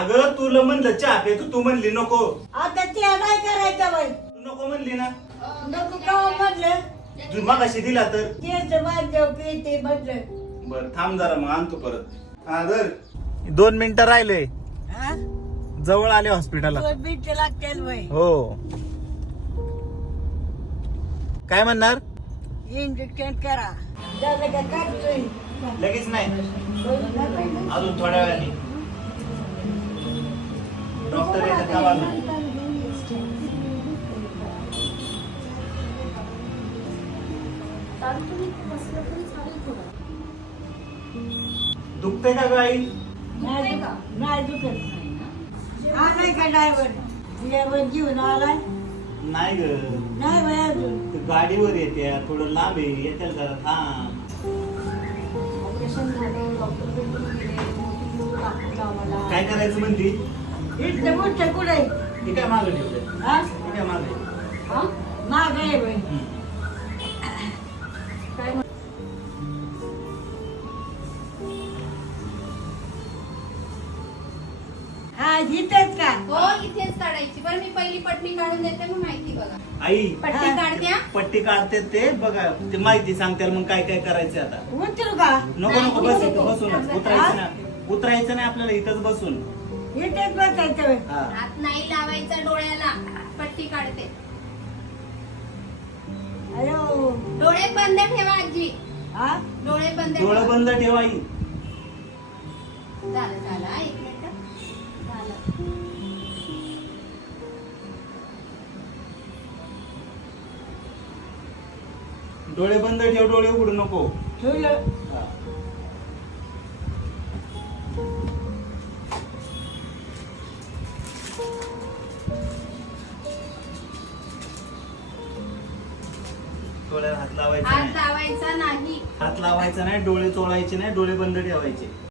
अगं तुला म्हणलं चहा पे तू तू म्हणली नको. आता ते नाही करायचं बाई. तू नको म्हणली ना. नको का म्हटलं तू मगाशी दिला तर. तेच माझं पिते म्हटलं बर थांब जरा मग आणतो परत. हा धर. दोन मिनिटं राहिले. हा? जवळ आले हॉस्पिटलला. दोन मिनिटं लागतील बाई. हो. काय म्हणणार? इंजेक्शन करा. झालं का करतोय लगेच नाही. अजून थोड्या वेळाने. बाजूला? दुखते का गाई नाही दुखत. नाही दुखत आलाय का ड्रायव्हर ड्रायव्हर घेऊन आलाय. नाही ग. नाही बाई अजून. ते गाडीवर येते थोडं लांब आहे येते जरा थांब. काय करायचं म्हणती? इथलं मोठं कुठे? हे काय मागं ठेवलंय हा? हे काय मागं माग आहे बाई. हम्म. हा इथेच का? हो इथेच काढायची. बरं मी पहिली पटणी काढून देते मग माहिती बघा. आई पट्टी हा. काढते हा? पट्टी काढते ते बघा ते माहिती सांगते मग काय काय करायचं आता. उतरू का? नको नको बस बसून उतरायचं ना उतरायचं नाही आपल्याला इथंच बसून. इथेच बसायचं. हा. हात नाही लावायचा डोळ्याला पट्टी काढते. अयो. डोळे बंद ठेवा आजी. हा? डोळे बंद डोळं ठेवा. बंद ठेवा आई. झालं झालं हा, एक मिनिट. झालं. डोळे बंद ठेव डोळे उघडू नको. ठेवलं. डोळ्याला हात लावायचा हात नाही. लावायचा नाही. हात लावायचा नाही डोळे चोळायचे नाही डोळे बंद ठेवायचे.